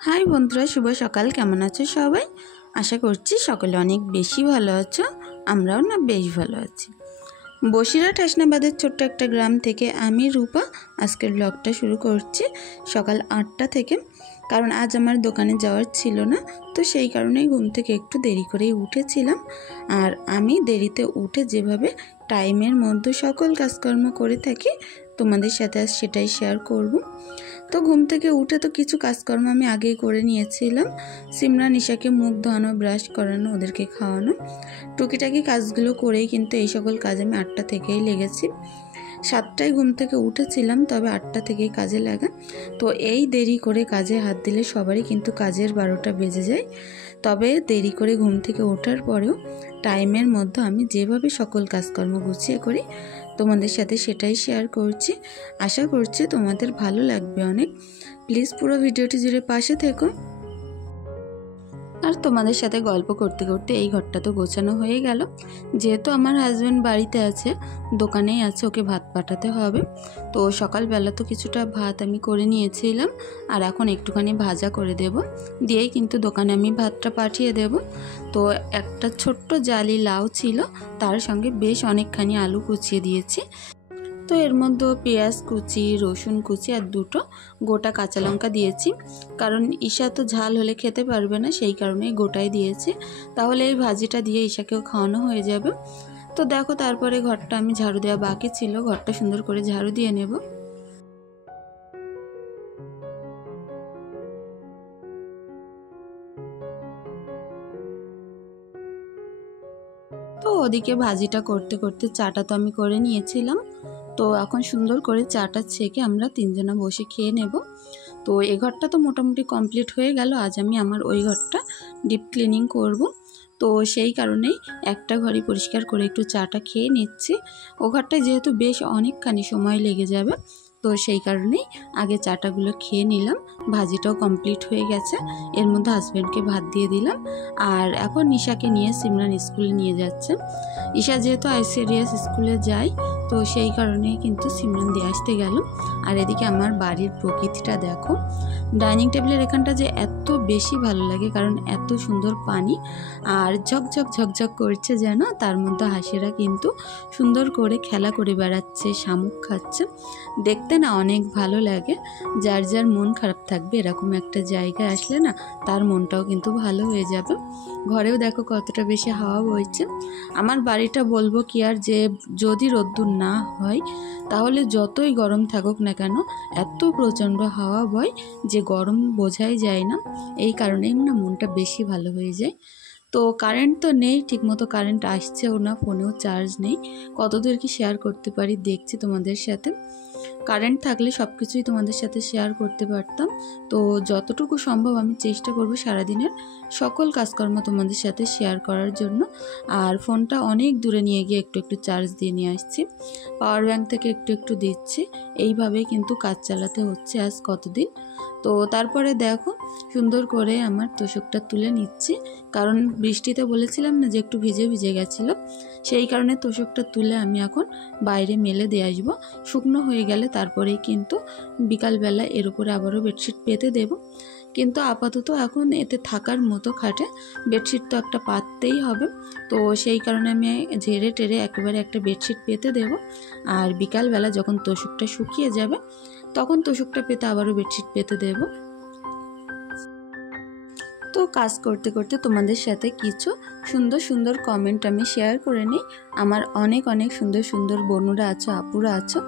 High বন্ধুরা, শুভ সকাল। কেমন আছো সবাই? আশা করছি সকলে অনেক বেশি ভালো আছো। আমরাও না বেশ ভালো আছি। বসিরহাট হাসনাবাদের ছোট্ট একটা গ্রাম থেকে আমি রূপা আজকের ব্লগটা শুরু করছি সকাল 8টা থেকে। কারণ আজ আমার দোকানে যাওয়ার ছিল না, তো সেই কারণেই ঘুম থেকে একটু দেরি করেই উঠেছিলাম। আর আমি দেরিতে উঠে যেভাবে টাইমের মধ্যে সকল কাজকর্ম করে থাকি তোমাদের সাথে আজ সেটাই শেয়ার করব। তো ঘুম থেকে উঠে তো কিছু কাজকর্ম আমি আগেই করে নিয়েছিলাম। সিমরান ঈশাকে মুখ ধোয়ানো, ব্রাশ করানো, ওদেরকে খাওয়ানো, টুকিটাকি কাজগুলো করেই কিন্তু এই সকল কাজ আমি 8টা থেকেই লেগেছি। 7টায় ঘুম থেকে উঠেছিলাম, তবে 8টা থেকেই কাজে লাগা। তো এই দেরি করে কাজে হাত দিলে সবারই কিন্তু কাজের 12টা বেজে যায়। তবে দেরি করে ঘুম থেকে ওঠার পরেও টাইমের মধ্যে আমি যেভাবে সকল কাজকর্ম গুছিয়ে করি তোমাদের সাথে সেটাই শেয়ার করছি। আশা করছি তোমাদের ভালো লাগবে অনেক। প্লিজ পুরো ভিডিওটি জুড়ে পাশে থেকো। আর তোমাদের সাথে গল্প করতে করতে এই ঘরটা তো গোছানো হয়ে গেল। যেহেতু আমার হাজব্যান্ড বাড়িতে আছে, দোকানেই আছে, ওকে ভাত পাঠাতে হবে। তো সকালবেলা তো কিছুটা ভাত আমি করে নিয়েছিলাম, আর এখন একটুখানি ভাজা করে দেব, দিয়েই কিন্তু দোকানে আমি ভাতটা পাঠিয়ে দেব। তো একটা ছোট্ট জালি লাউ ছিল, তার সঙ্গে বেশ অনেকখানি আলু কুচিয়ে দিয়েছি। তো এর মধ্যে পেঁয়াজ কুচি, রসুন কুচি আর দুটো গোটা কাঁচা লঙ্কা দিয়েছি। কারণ ঈশা তো ঝাল হলে খেতে পারবে না, সেই কারণেই গোটাই দিয়েছি। তাহলে এই ভাজিটা দিয়ে ঈশাকেও খাওয়ানো হয়ে যাবে। তো দেখো, তারপরে ঘরটা আমি ঝাড়ু দেওয়া বাকি ছিল, ঘরটা সুন্দর করে ঝাড়ু দিয়ে নেব। তো ওদিকে ভাজিটা করতে করতে চাটা তো আমি করে নিয়েছিলাম। তো এখন সুন্দর করে চাটা ছেঁকে আমরা তিনজনা বসে খেয়ে নেব। তো এই ঘরটা তো মোটামুটি কমপ্লিট হয়ে গেল। আজ আমি আমার ওই ঘরটা ডিপ ক্লিনিং করব। তো সেই কারণেই একটা ঘরই পরিষ্কার করে একটু চাটা খেয়ে নিচ্ছি। ও ঘরটায় যেহেতু বেশ অনেকখানি সময় লেগে যাবে, তো সেই কারণেই আগে চাটাগুলো খেয়ে নিলাম। ভাজিটাও কমপ্লিট হয়ে গেছে। এর মধ্যে হাজব্যান্ডকে ভাত দিয়ে দিলাম। আর এখন ঈশাকে নিয়ে সিমরান স্কুলে নিয়ে যাচ্ছে। ঈশা যেহেতু আইসিডিএস স্কুলে যায়, তো সেই কারণেই কিন্তু সিমরান দিয়ে আসতে গেল। আর এদিকে আমার বাড়ির প্রকৃতিটা দেখো। ডাইনিং টেবিলের এখানটা যে এত বেশি ভালো লাগে, কারণ এত সুন্দর পানি আর ঝকঝক ঝকঝক করছে যেন, তার মধ্যে হাঁসেরা কিন্তু সুন্দর করে খেলা করে বেড়াচ্ছে, শামুক খাচ্ছে। দেখতে না অনেক ভালো লাগে। যার যার মন খারাপ থাকবে এরকম একটা জায়গায় আসলে না, তার মনটাও কিন্তু ভালো হয়ে যাবে। ঘরেও দেখো কতটা বেশি হাওয়া বইছে। আমার বাড়িটা বলবো কি আর, যে যদি রোদ্দুর না হয় তাহলে যতই গরম থাকুক না কেন, এত প্রচণ্ড হাওয়া বয় যে গরম বোঝাই যায় না। এই কারণেই না মনটা বেশি ভালো হয়ে যায়। তো কারেন্ট তো নেই ঠিকমতো, কারেন্ট আসছেও না, ফোনেও চার্জ নেই। কতদূর কি শেয়ার করতে পারি দেখছি তোমাদের সাথে। কারেন্ট থাকলে সব কিছুই তোমাদের সাথে শেয়ার করতে পারতাম। তো যতটুকু সম্ভব আমি চেষ্টা করব সারাদিনের সকল কাজকর্ম তোমাদের সাথে শেয়ার করার জন্য। আর ফোনটা অনেক দূরে নিয়ে গিয়ে একটু একটু চার্জ দিয়ে নিয়ে আসছি, পাওয়ার ব্যাংক থেকে একটু একটু দিচ্ছি। এইভাবেই কিন্তু কাজ চালাতে হচ্ছে আজ কতদিন। তো তারপরে দেখো সুন্দর করে আমার তোশকটা তুলে নিচ্ছি, কারণ বৃষ্টিতে বলেছিলাম না যে একটু ভিজে ভিজে গেছিলো, সেই কারণে তোশকটা তুলে আমি এখন বাইরে মেলে দিয়ে আসবো। শুকনো হয়ে গেলে তারপরেই কিন্তু বিকালবেলা এর উপরে আবারও বেডশিট পেতে দেব। কিন্তু আপাতত এখন এতে থাকার মতো খাটে বেডশিট তো একটা পাততেই হবে। তো সেই কারণে আমি ঝেড়ে টেরে একেবারে একটা বেডশিট পেতে দেব। আর বিকালবেলা যখন তোশকটা শুকিয়ে যাবে তখন তোশকটা পেতে আবারও বেডশিট পেতে দেব। তো কাজ করতে করতে তোমাদের সাথে কিছু সুন্দর সুন্দর কমেন্ট আমি শেয়ার করে নিই। আমার অনেক অনেক সুন্দর সুন্দর বোনুরা আছো, আপুরা আছো,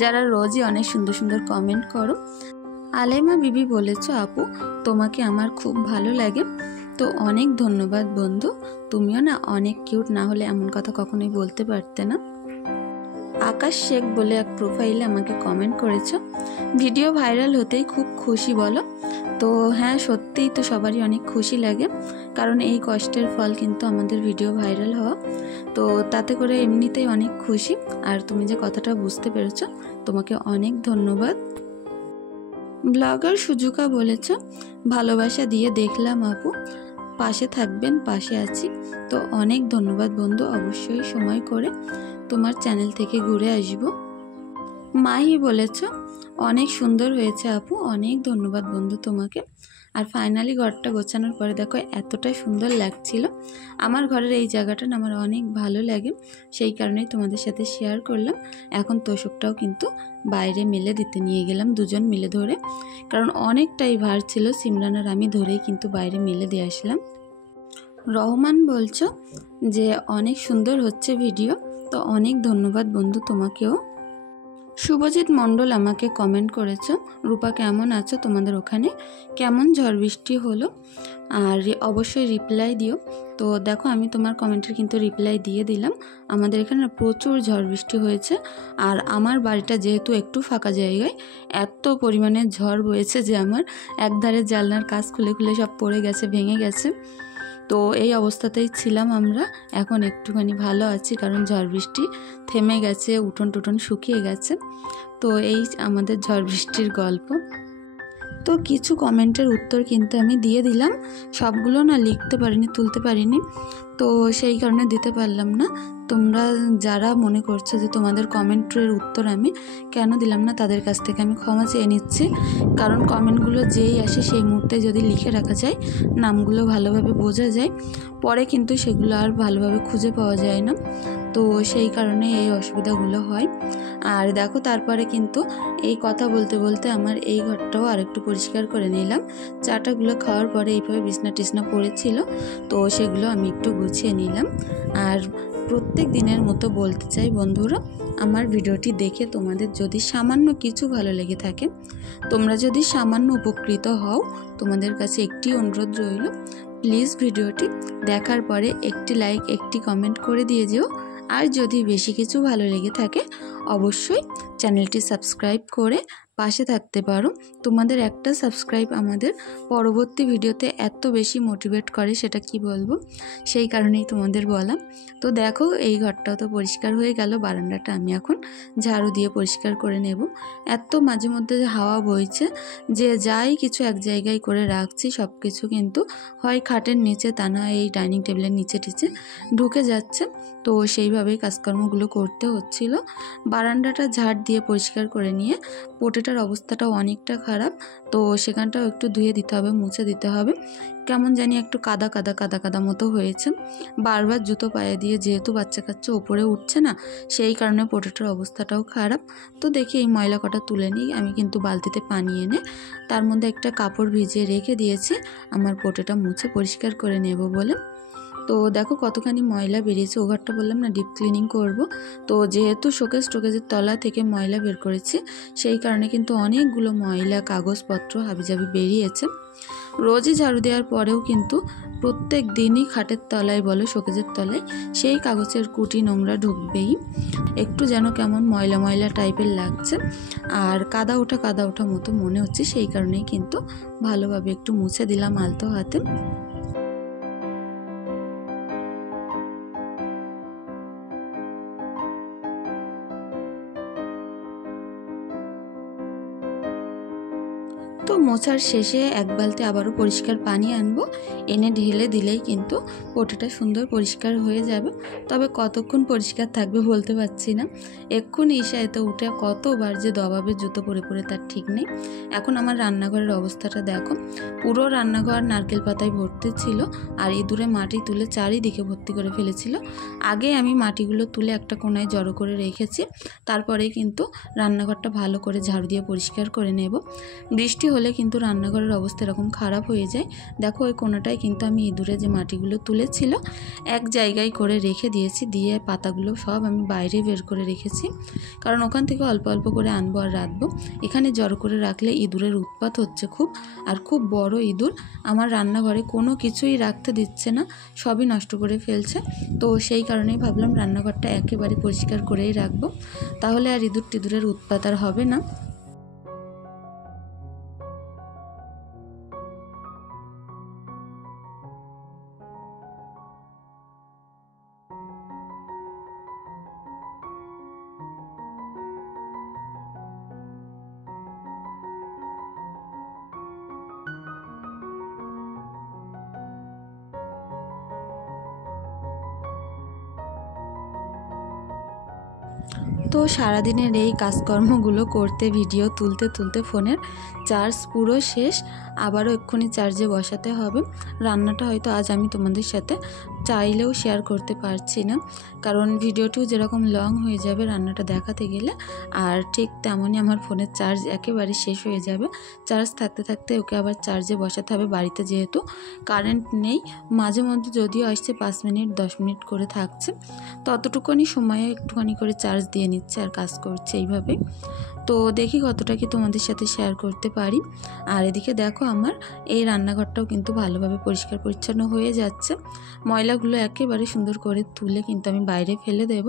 যারা রোজই অনেক সুন্দর সুন্দর কমেন্ট করো। আলেমা বিবি বলেছো, আপু তোমাকে আমার খুব ভালো লাগে। তো অনেক ধন্যবাদ বন্ধু, তুমিও না অনেক কিউট, না হলে এমন কথা কখনোই বলতে পারতে না। আকাশ শেখ বলে এক প্রোফাইলে আমাকে কমেন্ট করেছো, ভিডিও ভাইরাল হতেই খুব খুশি বলো। তো হ্যাঁ, সত্যিই তো সবারই অনেক খুশি লাগে, কারণ এই কষ্টের ফল কিন্তু আমাদের ভিডিও ভাইরাল হওয়া। তো তাতে করে এমনিতেই অনেক খুশি। আর তুমি যে কথাটা বুঝতে পেরেছো, তোমাকে অনেক ধন্যবাদ। ব্লগার সুজুকা বলেছ, ভালোবাসা দিয়ে দেখলাম আপু, পাশে থাকবেন, পাশে আছি। তো অনেক ধন্যবাদ বন্ধু, অবশ্যই সময় করে তোমার চ্যানেল থেকে ঘুরে আসবো। মাই বলেছ অনেক সুন্দর হয়েছে আপু, অনেক ধন্যবাদ বন্ধু তোমাকে। আর ফাইনালি ঘরটা গোছানোর পরে দেখো এতটাই সুন্দর লাগছিল। আমার ঘরের এই জায়গাটা না আমার অনেক ভালো লাগে, সেই কারণেই তোমাদের সাথে শেয়ার করলাম। এখন তোষকটাও কিন্তু বাইরে মেলে দিতে নিয়ে গেলাম দুজন মিলে ধরে, কারণ অনেকটাই ভার ছিল। সিমরান আর আমি ধরেই কিন্তু বাইরে মেলে দিয়ে আসলাম। রহমান বলছো যে অনেক সুন্দর হচ্ছে ভিডিও, তো অনেক ধন্যবাদ বন্ধু তোমাকেও। শুভজিৎ মণ্ডল আমাকে কমেন্ট করেছ, রূপা কেমন আছো, তোমাদের ওখানে কেমন ঝড় বৃষ্টি হলো, আর অবশ্যই রিপ্লাই দিও। তো দেখো আমি তোমার কমেন্টের কিন্তু রিপ্লাই দিয়ে দিলাম। আমাদের এখানে প্রচুর ঝড় বৃষ্টি হয়েছে, আর আমার বাড়িটা যেহেতু একটু ফাঁকা জায়গায়, এত পরিমাণে ঝড় বয়েছে যে আমার একধারে জানলার কাচ খুলে খুলে সব পড়ে গেছে, ভেঙে গেছে। তো এই অবস্থাতেই ছিলাম আমরা। এখন একটুখানি ভালো আছি, কারণ ঝড় বৃষ্টি থেমে গেছে, উঠোন টুটন শুকিয়ে গেছে। তো এই আমাদের ঝড় বৃষ্টির গল্প। তো কিছু কমেন্টের উত্তর কিন্তু আমি দিয়ে দিলাম, সবগুলো না লিখতে পারিনি, তুলতে পারিনি, তো সেই কারণে দিতে পারলাম না। তোমরা যারা মনে করছো যে তোমাদের কমেন্টের উত্তর আমি কেন দিলাম না, তাদের কাছ থেকে আমি ক্ষমা চেয়ে নিচ্ছি। কারণ কমেন্টগুলো যেই আসে সেই মুহূর্তে যদি লিখে রাখা যায়, নামগুলো ভালোভাবে বোঝা যায়, পরে কিন্তু সেগুলো আর ভালোভাবে খুঁজে পাওয়া যায় না। তো সেই কারণে এই অসুবিধাগুলো হয়। আর দেখো তারপরে কিন্তু এই কথা বলতে বলতে আমার এই ঘরটাও আরেকটু পরিষ্কার করে নিলাম। চাটাগুলো খাওয়ার পরে এইভাবে বিছনা টিছনা পড়েছিল, তো সেগুলো আমি একটু গুছিয়ে নিলাম। আর প্রত্যেক দিনের মতো বলতে চাই বন্ধুরা, আমার ভিডিওটি দেখে তোমাদের যদি সামান্য কিছু ভালো লেগে থাকে, তোমরা যদি সামান্য উপকৃত হও, তোমাদের কাছে একটি অনুরোধ রইল, প্লিজ ভিডিওটি দেখার পরে একটি লাইক, একটি কমেন্ট করে দিয়ে যেও। আর যদি বেশি কিছু ভালো লেগে থাকে, অবশ্যই চ্যানেলটি সাবস্ক্রাইব করে পাশে থাকতে পারো। তোমাদের একটা সাবস্ক্রাইব আমাদের পরবর্তী ভিডিওতে এত বেশি মোটিভেট করে, সেটা কি বলবো, সেই কারণেই তোমাদের বলা। তো দেখো এই ঘরটাও তো পরিষ্কার হয়ে গেল, বারান্দাটা আমি এখন ঝাড়ু দিয়ে পরিষ্কার করে নেব। এত মাঝে মধ্যে হাওয়া বইছে যে যাই কিছু এক জায়গায় করে রাখছি, সব কিছু কিন্তু হয় খাটের নিচে, তা না এই ডাইনিং টেবিলের নিচে টিচে ঢুকে যাচ্ছে। তো সেইভাবেই কাজকর্মগুলো করতে হচ্ছিল। বারান্দাটা ঝাড় দিয়ে পরিষ্কার করে নিয়ে পোটেটার অবস্থাটাও অনেকটা খারাপ, তো সেখানটাও একটু ধুয়ে দিতে হবে, মুছে দিতে হবে। কেমন জানি একটু কাদা কাদা কাদা কাদা মতো হয়েছে। বারবার জুতো পায়ে দিয়ে যেহেতু বাচ্চা কাচ্চা ওপরে উঠছে না, সেই কারণে পোটেটার অবস্থাটাও খারাপ। তো দেখি এই ময়লা কটা তুলে নিই। আমি কিন্তু বালতিতে পানি এনে তার মধ্যে একটা কাপড় ভিজিয়ে রেখে দিয়েছি আমার পোটেটা মুছে পরিষ্কার করে নেব বলে। তো দেখো কতখানি ময়লা বেরিয়েছে। ও ঘরটা বললাম না ডিপ ক্লিনিং করব, তো যেহেতু শোকেজের তলা থেকে ময়লা বের করেছি, সেই কারণে কিন্তু অনেকগুলো ময়লা কাগজপত্র হাবিজাবি বেরিয়েছে। রোজই ঝাড়ু দেওয়ার পরেও কিন্তু প্রত্যেক দিনই খাটের তলায় বলো শোকেজের তলায় সেই কাগজের কুটি নোংরা ঢুকবেই। একটু যেন কেমন ময়লা ময়লা টাইপের লাগছে, আর কাদা ওঠা মতো মনে হচ্ছে, সেই কারণেই কিন্তু ভালোভাবে একটু মুছে দিলাম আলতো হাতে। তো মোছার শেষে এক বালতি আবারও পরিষ্কার পানি আনবো, এনে ঢেলে দিলেই কিন্তু পোটেটা সুন্দর পরিষ্কার হয়ে যাবে। তবে কতক্ষণ পরিষ্কার থাকবে বলতে পারছি না। এক্ষুনি ঈশাতে উঠে কতবার যে দবাবে জুতো পরে পরে তার ঠিক নেই। এখন আমার রান্নাঘরের অবস্থাটা দেখো, পুরো রান্নাঘর নারকেল পাতায় ভর্তি ছিল, আর ইঁদুরে মাটি তুলে চারিদিকে ভর্তি করে ফেলেছিল। আগে আমি মাটিগুলো তুলে একটা কোনায় জড়ো করে রেখেছি, তারপরেই কিন্তু রান্নাঘরটা ভালো করে ঝাড়ু দিয়ে পরিষ্কার করে নেব। বৃষ্টি হলে কিন্তু রান্নাঘরের অবস্থা এরকম খারাপ হয়ে যায়। দেখো ওই কোনাটায় কিন্তু আমি ইঁদুরে যে মাটিগুলো তুলেছিল এক জায়গায় করে রেখে দিয়েছি, দিয়ে পাতাগুলো সব আমি বাইরে বের করে রেখেছি, কারণ ওখান থেকে অল্প অল্প করে আনবো আর রাখবো। এখানে জড়ো করে রাখলে ইঁদুরের উৎপাত হচ্ছে খুব, আর খুব বড় ইঁদুর। আমার রান্নাঘরে কোনো কিছুই রাখতে দিচ্ছে না, সবই নষ্ট করে ফেলছে। তো সেই কারণেই ভাবলাম রান্নাঘরটা একেবারে পরিষ্কার করেই রাখবো, তাহলে আর ইঁদুর টিঁদুরের উৎপাত আর হবে না। তো সারাদিনের এই কাজকর্মগুলো করতে ভিডিও তুলতে তুলতে ফোনের চার্জ পুরো শেষ। আবারও এক্ষুনি চার্জে বসাতে হবে। রান্নাটা হয়তো আজ আমি তোমাদের সাথে চাইলেও শেয়ার করতে পারছি না, কারণ ভিডিওটিও যেরকম লং হয়ে যাবে রান্নাটা দেখাতে গেলে, আর ঠিক তেমনই আমার ফোনের চার্জ একেবারে শেষ হয়ে যাবে। চার্জ থাকতে থাকতে ওকে আবার চার্জে বসাতে হবে। বাড়িতে যেহেতু কারেন্ট নেই, মাঝে মধ্যে যদিও আসছে 5 মিনিট 10 মিনিট করে থাকছে, ততটুকুনি সময়ে একটুখানি করে চার্জ দিয়ে নিচ্ছে আর কাজ করছে এইভাবে। তো দেখি কতটা কি তোমাদের সাথে শেয়ার করতে পারি। আর এদিকে দেখো আমার এই রান্নাঘরটাও কিন্তু ভালোভাবে পরিষ্কার পরিচ্ছন্ন হয়ে যাচ্ছে। ময়লাগুলো একেবারে সুন্দর করে তুলে কিন্তু আমি বাইরে ফেলে দেব।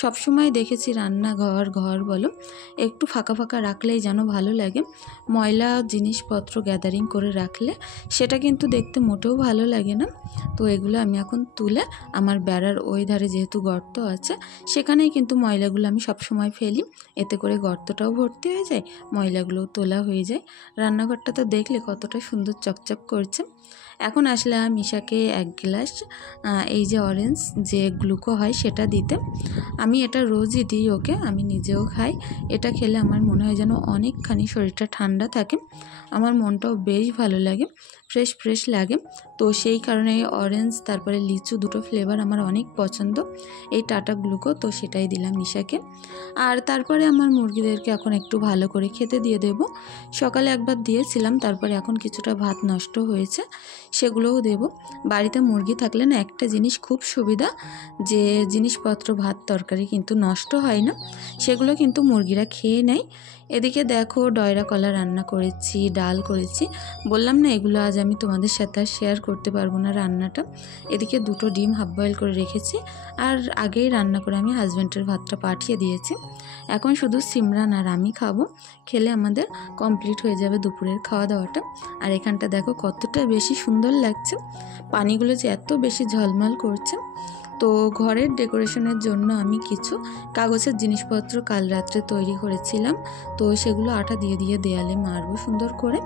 সবসময় দেখেছি ঘর বলো একটু ফাঁকা ফাঁকা রাখলেই যেন ভালো লাগে। ময়লা জিনিসপত্র গ্যাদারিং করে রাখলে সেটা কিন্তু দেখতে মোটেও ভালো লাগে না। তো এগুলো আমি এখন তুলে আমার বেড়ার ওই ধারে যেহেতু গর্ত আছে, সেখানেই কিন্তু ময়লাগুলো আমি সবসময় ফেলি। এতে করে গর্তটাও ভর্তি হয়ে যায়, ময়লাগুলোও তোলা হয়ে যায়। রান্নাঘরটা তো দেখলে কতটা সুন্দর চকচক করছে। এখন আসলাম মিশাকে 1 গ্লাস এই যে অরেঞ্জ যে গ্লুকো হয় সেটা দিতে। আমি এটা রোজই দিই ওকে, আমি নিজেও খাই। এটা খেলে আমার মনে হয় যেন অনেকখানি শরীরটা ঠান্ডা থাকে, আমার মনটাও বেশ ভালো লাগে, ফ্রেশ ফ্রেশ লাগে। তো সেই কারণে অরেঞ্জ তারপরে লিচু দুটো ফ্লেভার আমার অনেক পছন্দ, এই টাটা গ্লুকো, তো সেটাই দিলাম মিশাকে। আর তারপরে আমার মুরগিদেরকে এখন একটু ভালো করে খেতে দিয়ে দেব। সকালে একবার দিয়েছিলাম, তারপরে এখন কিছুটা ভাত নষ্ট হয়েছে, সেগুলোও দেব। বাড়িতে মুরগি থাকলে না একটা জিনিস খুব সুবিধা, যে জিনিসপত্র ভাত তরকারি কিন্তু নষ্ট হয় না, সেগুলো কিন্তু মুরগিরা খেয়ে নেয়। এদিকে দেখো ডয়রা কলা রান্না করেছি, ডাল করেছি। বললাম না এগুলো আজ আমি তোমাদের সাথে আর শেয়ার করতে পারবো না রান্নাটা। এদিকে 2টো ডিম হাফ বয়েল করে রেখেছি, আর আগেই রান্না করে আমি হাজব্যান্ডের ভাতটা পাঠিয়ে দিয়েছি। এখন শুধু সিমরান আর আমি খাবো, খেলে আমাদের কমপ্লিট হয়ে যাবে দুপুরের খাওয়া দাওয়াটা। আর এখানটা দেখো কতটা বেশি সুন্দর লাগছে, পানিগুলো যে এত বেশি ঝলমল করছে। তো ঘরের ডেকোরেশনের জন্য আমি কিছু কাগজের জিনিসপত্র কাল রাত্রে তৈরি করেছিলাম, তো সেগুলো আটা দিয়ে দিয়ে দেয়ালে মারবো সুন্দর করে।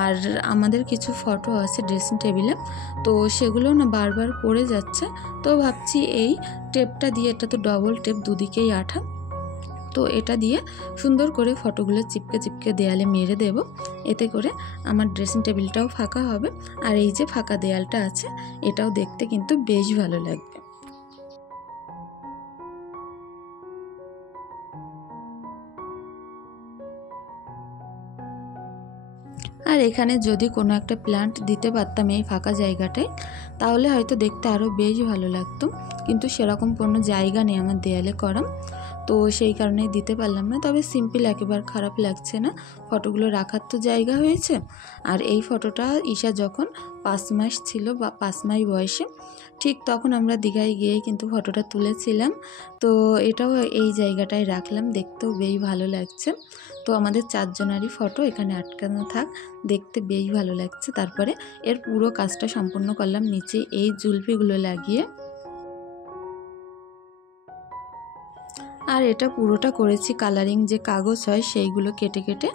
আর আমাদের কিছু ফটো আছে ড্রেসিং টেবিলে, তো সেগুলো না বারবার পড়ে যাচ্ছে। তো ভাবছি এই টেপটা দিয়ে, এটা তো ডবল টেপ, দুদিকেই আঠা, তো এটা দিয়ে সুন্দর করে ফটোগুলো চিপকে চিপকে দেয়ালে মেরে দেব। এতে করে আমার ড্রেসিং টেবিলটাও ফাঁকা হবে, আর এই যে ফাঁকা দেয়ালটা আছে এটাও দেখতে কিন্তু বেশ ভালো লাগবে। আর এখানে যদি কোনো একটা প্ল্যান্ট দিতে পারতাম এই ফাঁকা জায়গাটায়, তাহলে হয়তো দেখতে আরও বেশ ভালো লাগতো, কিন্তু সেরকম কোনো জায়গা নেই আমার দেয়ালে করা, তো সেই কারণেই দিতে পারলাম না। তবে সিম্পল একেবারে খারাপ লাগছে না, ফটোগুলো রাখার তো জায়গা হয়েছে। আর এই ফটোটা ঈশা যখন 5 মাস ছিল বা 5 মাস বয়সে, ঠিক তখন আমরা দীঘায় গিয়ে কিন্তু ফটোটা তুলেছিলাম। তো এটাও এই জায়গাটায় রাখলাম, দেখতেও বেশ ভালো লাগছে। তো আমাদের 4 জনেরই ফটো এখানে আটকানো থাক, দেখতে বেশ ভালো লাগছে। তারপরে এর পুরো কাজটা সম্পূর্ণ করলাম নিচে এই জুলপিগুলো লাগিয়ে। আর এটা পুরোটা করেছি কালারিং যে কাগজ হয় সেইগুলো কেটে কেটে,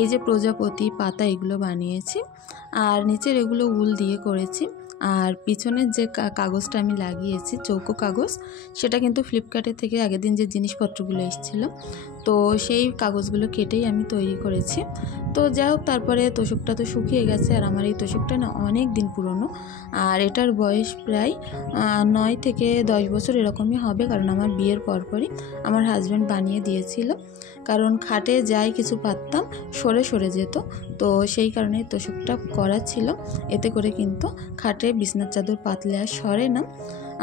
এই যে প্রজাপতি পাতা এগুলো বানিয়েছি, আর নিচের এগুলো উল দিয়ে করেছি। আর পিছনের যে কাগজটা আমি লাগিয়েছি চৌকো কাগজ, সেটা কিন্তু ফ্লিপকার্টের থেকে আগের দিন যে জিনিসপত্রগুলো এসেছিল, তো সেই কাগজগুলো কেটেই আমি তৈরি করেছি। তো যাই হোক, তারপরে তোষকটা তো শুকিয়ে গেছে, আর আমার এই তোষকটা না অনেক দিন পুরনো, আর এটার বয়স প্রায় 9 থেকে 10 বছর এরকমই হবে, কারণ আমার বিয়ের পরপরই আমার হাজব্যান্ড বানিয়ে দিয়েছিল। কারণ খাটে যাই কিছু পারতাম সরে সরে যেত, তো সেই কারণে তোষকটা করা ছিল। এতে করে কিন্তু খাটে বিছনার চাদর পাতলে আর সরে না,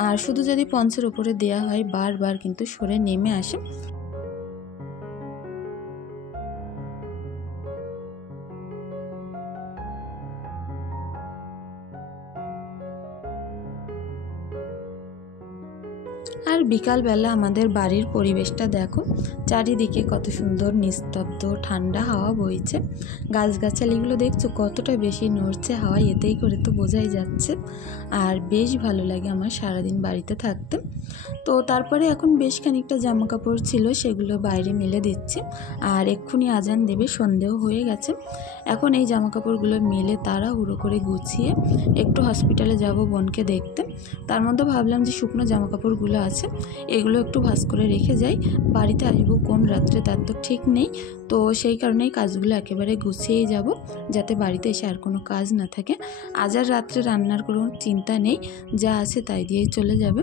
আর শুধু যদি পঞ্চের উপরে দেওয়া হয় বারবার কিন্তু সরে নেমে আসে। আর বিকালবেলা আমাদের বাড়ির পরিবেশটা দেখো, চারিদিকে কত সুন্দর নিস্তব্ধ ঠান্ডা হাওয়া বইছে। গাছগাছালিগুলো দেখছো কতটা বেশি নড়ছে হাওয়ায়, এতেই করে তো বোঝাই যাচ্ছে। আর বেশ ভালো লাগে আমার সারাদিন বাড়িতে থাকতে। তো তারপরে এখন বেশ খানিকটা জামা কাপড় ছিল, সেগুলো বাইরে মেলে দিচ্ছি। আর এক্ষুনি আজান দেবে, সন্ধেও হয়ে গেছে। এখন এই জামা কাপড়গুলো মেলে তাড়াহুড়ো করে গুছিয়ে একটু হসপিটালে যাব বোনকে দেখতে। তার মধ্যে ভাবলাম যে শুকনো জামা কাপড়গুলো আছে এগুলো একটু ভাঁজ করে রেখে যাই। বাড়িতে আসবো কোন রাত্রে তার তো ঠিক নেই, তো সেই কারণেই কাজগুলো একেবারে গুছিয়েই যাব, যাতে বাড়িতে এসে আর কোনো কাজ না থাকে। আজ আর রাত্রে রান্নার কোনো চিন্তা নেই, যা আছে তাই দিয়েই চলে যাবে।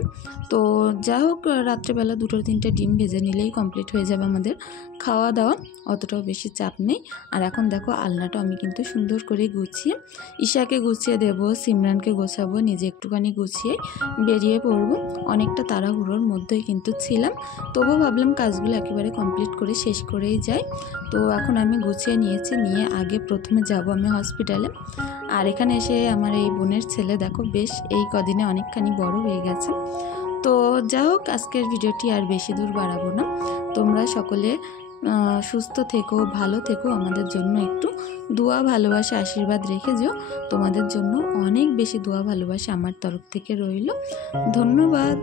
তো যা হোক, রাত্রেবেলা 2-3টে ডিম ভেজে নিলেই কমপ্লিট হয়ে যাবে আমাদের খাওয়া দাওয়া, অতটাও বেশি চাপ নেই। আর এখন দেখো আলনাটা আমি কিন্তু সুন্দর করে গুছিয়ে ঈশাকে গুছিয়ে দেব, সিমরানকে গোছাবো, নিজে একটুখানি গুছিয়ে বেরিয়ে পড়বো। অনেকটা তাড়াহুড়োর মধ্যেই কিন্তু ছিলাম, তবুও ভাবলাম কাজগুলো একেবারে কমপ্লিট করে শেষ করেই যাই। তো এখন আমি গুছিয়ে নিয়েছি, নিয়ে আগে প্রথমে যাব আমি হসপিটালে। আর এখানে এসে আমার এই বোনের ছেলে দেখো বেশ এই কদিনে অনেকখানি বড় হয়ে গেছে। তো যা হোক, আজকের ভিডিওটি আর বেশি দূর বাড়াবো না। তোমরা সকলে সুস্থ থেকো, ভালো থেকো, আমাদের জন্য একটু দোয়া ভালোবাসা আশীর্বাদ রেখে যেও। তোমাদের জন্য অনেক বেশি দোয়া ভালোবাসা আমার তরফ থেকে রইল। ধন্যবাদ।